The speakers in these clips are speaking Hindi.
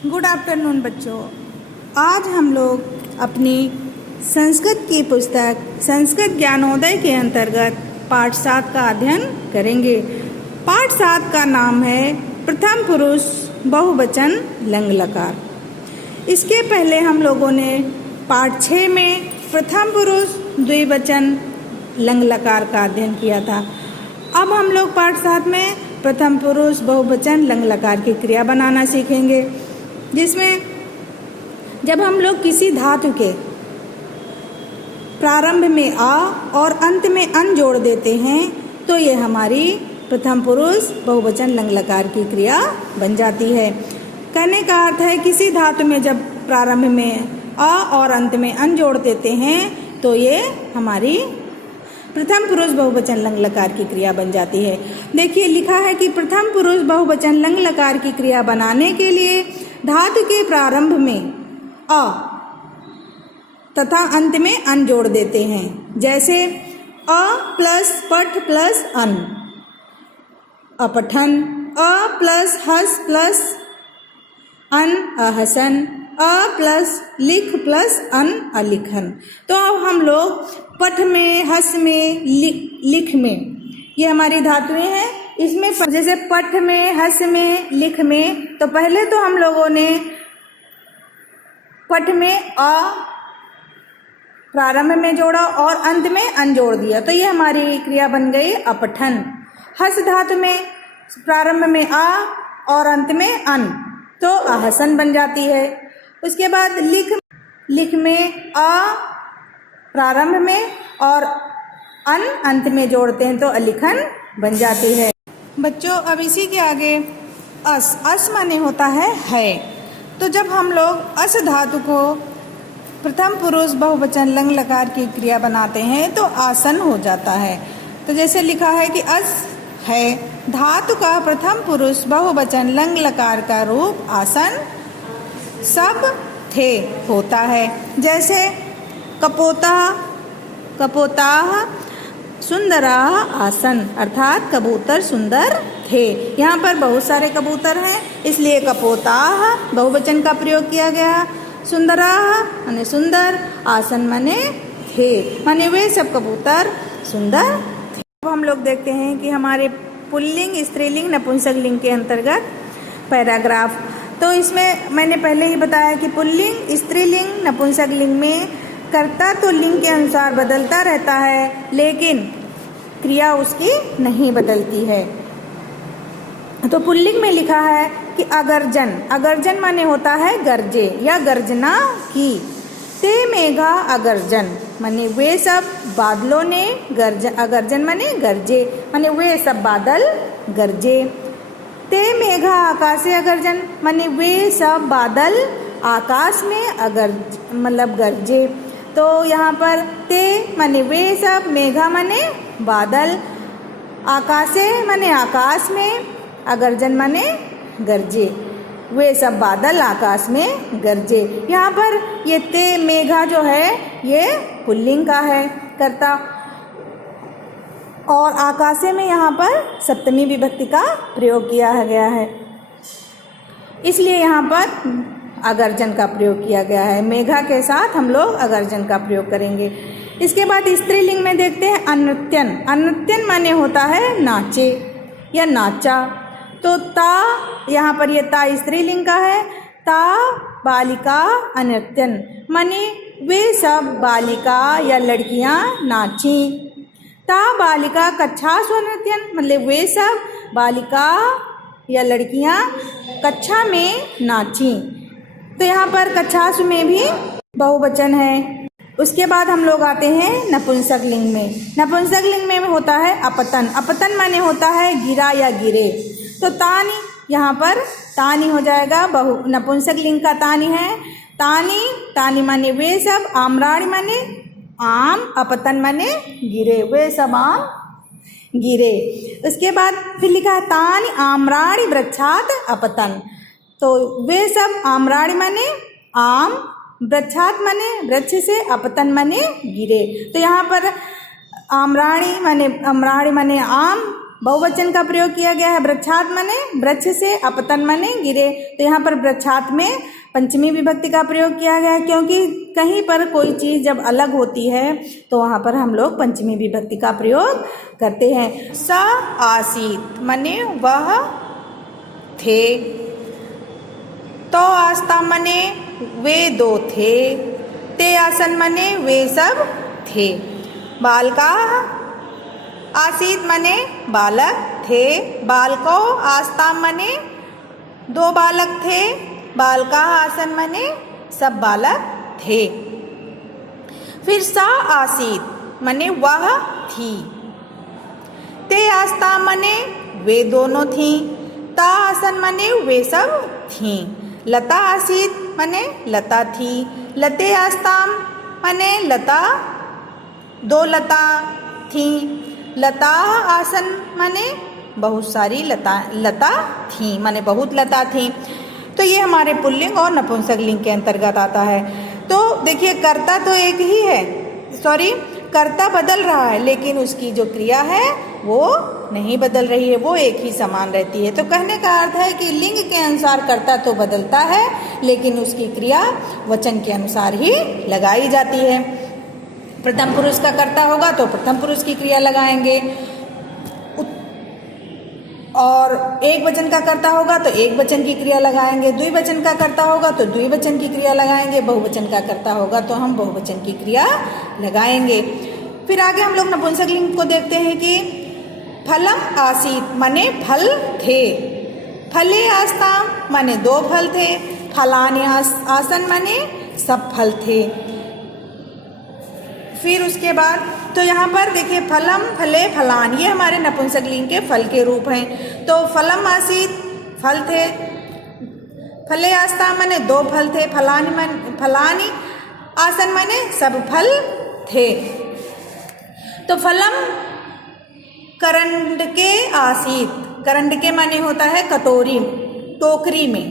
गुड आफ्टरनून बच्चों। आज हम लोग अपनी संस्कृत की पुस्तक संस्कृत ज्ञानोदय के अंतर्गत पाठ 7 का अध्ययन करेंगे। पाठ 7 का नाम है प्रथम पुरुष बहुवचन लंग लकार। इसके पहले हम लोगों ने पाठ 6 में प्रथम पुरुष द्विवचन लंग लकार का अध्ययन किया था। अब हम लोग पाठ 7 में प्रथम पुरुष बहुवचन लंग लकार की क्रिया बनाना सीखेंगे, जिसमें जब हम लोग किसी धातु के प्रारंभ में आ और अंत में अन जोड़ देते हैं तो ये हमारी प्रथम पुरुष बहुवचन लंग लकार की क्रिया बन जाती है। कहने का अर्थ है किसी धातु में जब प्रारंभ में आ और अंत में अन जोड़ देते हैं तो ये हमारी प्रथम पुरुष बहुवचन लंग लकार की क्रिया बन जाती है। देखिए लिखा है कि प्रथम पुरुष बहुवचन लंग लकार की क्रिया बनाने के लिए धातु के प्रारंभ में अ तथा अंत में अन जोड़ देते हैं। जैसे अ प्लस पठ प्लस अन, अपठन। अ प्लस हस प्लस अन अहसन। अ प्लस लिख प्लस अन अलिखन। तो अब हम लोग पठ में, हस में, लिख में, ये हमारी धातुएं हैं। इसमें जैसे पठ में, हस में, लिख में, तो पहले तो हम लोगों ने पठ में अ प्रारंभ में जोड़ा और अंत में अन जोड़ दिया, तो ये हमारी क्रिया बन गई अपठन। हस धातु में प्रारंभ में आ और अंत में अन, तो आहसन बन जाती है। उसके बाद लिख में अ प्रारंभ में और अन अंत में जोड़ते हैं तो अलिखन बन जाती है। बच्चों अब इसी के आगे अस माने होता है। तो जब हम लोग अस धातु को प्रथम पुरुष बहुवचन लंग लकार की क्रिया बनाते हैं तो आसन हो जाता है। तो जैसे लिखा है कि अस है धातु का प्रथम पुरुष बहुवचन लंग लकार का रूप आसन सब थे होता है। जैसे कपोता, कपोताः सुंदराः आसन, अर्थात कबूतर सुंदर थे। यहाँ पर बहुत सारे कबूतर हैं इसलिए कपोताः बहुवचन का प्रयोग किया गया। सुंदराः माने सुंदर, आसन माने थे, माने वे सब कबूतर सुंदर थे। अब हम लोग देखते हैं कि हमारे पुल्लिंग, स्त्रीलिंग, नपुंसक लिंग के अंतर्गत पैराग्राफ। तो इसमें मैंने पहले ही बताया कि पुल्लिंग, स्त्रीलिंग, नपुंसक लिंग में कर्ता तो लिंग के अनुसार बदलता रहता है लेकिन क्रिया उसकी नहीं बदलती है। तो पुल्लिंग में लिखा है कि अगर्जन, अगर्जन माने होता है गरजे या गर्जना की। ते मेघा अगर्जन माने वे सब बादलों ने अगर्जन माने गरजे, माने वे सब बादल गरजे। ते मेघा आकाशे अगर्जन माने वे सब बादल आकाश में मतलब गरजे। तो यहाँ पर ते माने वे सब, मेघा माने बादल, आकाशे माने आकाश में, अगर्जन माने गरजे, वे सब बादल आकाश में गरजे। यहाँ पर ये ते मेघा जो है ये पुल्लिंग का है कर्ता, और आकाशे में यहाँ पर सप्तमी विभक्ति का प्रयोग किया गया है, इसलिए यहाँ पर अगर्जन का प्रयोग किया गया है। मेघा के साथ हम लोग अगर्जन का प्रयोग करेंगे। इसके बाद स्त्रीलिंग में देखते हैं अनृत्यन। अनृत्यन माने होता है नाचे या नाचा। तो ता, यहाँ पर ये ता स्त्रीलिंग का है। ता बालिका अनृत्यन माने वे सब बालिका या लड़कियाँ नाची। ता बालिका कक्षासु अनृत्यन मतलब वे सब बालिका या लड़कियां कक्षा में नाची। तो यहाँ पर कक्षासु में भी बहुवचन है। उसके बाद हम लोग आते हैं नपुंसक लिंग में। नपुंसक लिंग में होता है अपतन। अपतन माने होता है गिरा या गिरे। तो तानी, यहाँ पर तानी हो जाएगा, नपुंसक लिंग का तानी है। तानी, तानी माने वे सब, आम्राणि माने आम, अपतन माने गिरे, वे सब आम गिरे। उसके बाद फिर लिखा है तानि आम्राणि वृक्षात् अपतन। तो वे सब आम्राणि माने आम, वृक्षात् माने वृक्ष से, अपतन माने गिरे। तो यहाँ पर आम्राणि माने आम, बहुवचन का प्रयोग किया गया है। वृक्षात माने वृक्ष से, अपतन माने गिरे। तो यहाँ पर वृक्षात में पंचमी विभक्ति का प्रयोग किया गया है, क्योंकि कहीं पर कोई चीज़ जब अलग होती है तो वहाँ पर हम लोग पंचमी विभक्ति का प्रयोग करते हैं। स आसीत माने वह थे। तो आस्ता माने वे दो थे। ते आसन माने वे सब थे। बालका आसीत माने बालक थे। बालको आस्ता माने दो बालक थे। बालका आसन माने सब बालक थे। फिर सा आसीत माने वह थी। ते आस्ता माने वे दोनों थीं। ता आसन माने वे सब थीं। लता आसीत माने लता थी। लते आस्ताम माने लता दो लता थीं। लता आसन माने बहुत सारी लता थीं, माने बहुत लता थीं। तो ये हमारे पुल्लिंग और नपुंसकलिंग के अंतर्गत आता है। तो देखिए कर्ता तो एक ही है, कर्ता बदल रहा है, लेकिन उसकी जो क्रिया है वो नहीं बदल रही है, वो एक ही समान रहती है। तो कहने का अर्थ है कि लिंग के अनुसार कर्ता तो बदलता है, लेकिन उसकी क्रिया वचन के अनुसार ही लगाई जाती है। प्रथम पुरुष का कर्ता होगा तो प्रथम पुरुष की क्रिया लगाएंगे, और एक वचन का कर्ता होगा तो एक वचन की क्रिया लगाएंगे। द्विवचन का कर्ता होगा तो द्विवचन की क्रिया लगाएंगे। बहुवचन का कर्ता होगा तो हम बहुवचन की क्रिया लगाएंगे। फिर आगे हम लोग नपुंसकलिंग को देखते हैं कि फलम आसीत माने फल थे। फले आस्ताम माने दो फल थे। फलानि आसन माने सब फल थे। फिर उसके बाद तो यहाँ पर देखिए फलम, फले, फलान, ये हमारे नपुंसकलिंग के फल के रूप हैं। तो फलम आसीत फल थे। फले आस्ता माने दो फल थे। फलानी आसन माने सब फल थे। तो फलम करंड के आसीत, करंड के माने होता है कटोरी, टोकरी में।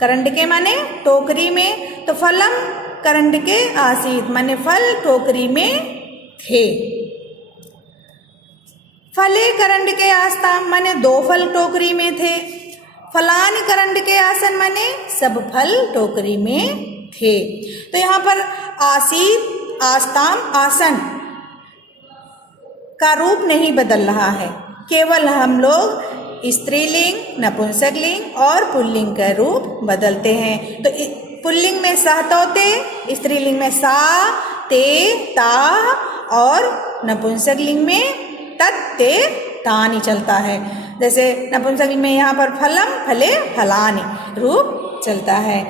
करंड के माने टोकरी में। तो फलम करंड के आसीत माने फल टोकरी में थे। फले करंड के आस्ता माने दो फल टोकरी में थे। फलान करंड के आसन माने सब फल टोकरी में थे। तो यहाँ पर आसीत, आस्ताम, आसन का रूप नहीं बदल रहा है, केवल हम लोग स्त्रीलिंग, नपुंसकलिंग और पुल्लिंग का रूप बदलते हैं। तो पुल्लिंग में सहतोते, स्त्रीलिंग में सा, ते, ता, और नपुंसकलिंग में तत्, ते, तानि चलता है। जैसे नपुंसकलिंग में यहाँ पर फलम, फले, फलानि रूप चलता है।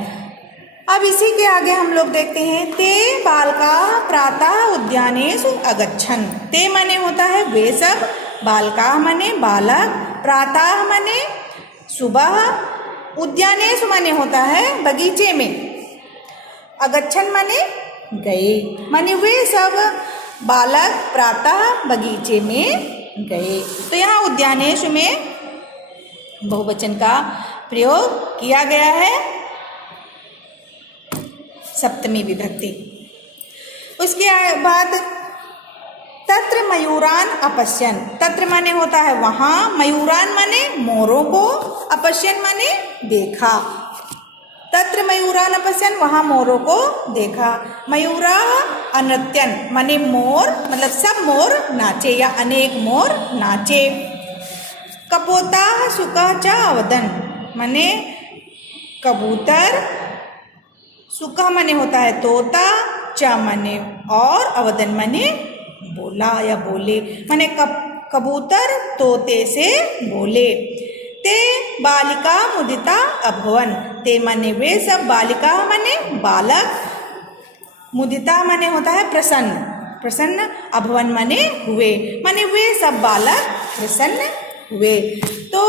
अब इसी के आगे हम लोग देखते हैं ते बालका प्रातः उद्यानेषु अगच्छन्। ते माने होता है वे सब, बालका माने बालक, प्रातः माने सुबह, उद्यानेषु माने होता है बगीचे में, अगच्छन् माने गए, माने वे सब बालक प्रातः बगीचे में गए। तो यहाँ उद्यानेषु में बहुवचन का प्रयोग किया गया है, सप्तमी विभक्ति। उसके बाद तत्र मयूरान अपश्यन। तत्र माने होता है वहां, मयूरान माने मोरों को, अपश्यन माने देखा। तत्र मयूरान अपश्यन, वहां मोरों को देखा। मयूरा अनृत्यन माने मोर, मतलब सब मोर नाचे या अनेक मोर नाचे। कपोता सुका च अवदन माने कबूतर, सुका माने होता है तोता, च माने और, अवदन माने बोला या बोले, माने कबूतर तोते से बोले। ते बालिका मुदिता अभवन। ते माने वे सब, बालिका माने बालक, मुदिता माने होता है प्रसन्न, प्रसन्न, अभवन माने हुए, माने वे सब बालक प्रसन्न हुए। तो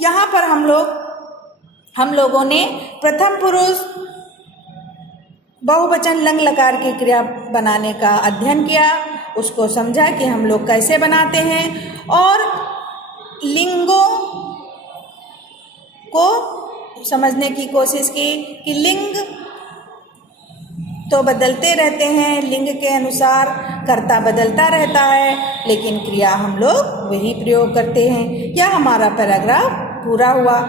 यहाँ पर हम लोगों ने प्रथम पुरुष बहुवचन लंग लकार की क्रिया बनाने का अध्ययन किया, उसको समझा कि हम लोग कैसे बनाते हैं, और लिंगों को समझने की कोशिश की कि लिंग तो बदलते रहते हैं, लिंग के अनुसार कर्ता बदलता रहता है, लेकिन क्रिया हम लोग वही प्रयोग करते हैं। यह हमारा पैराग्राफ पूरा हुआ।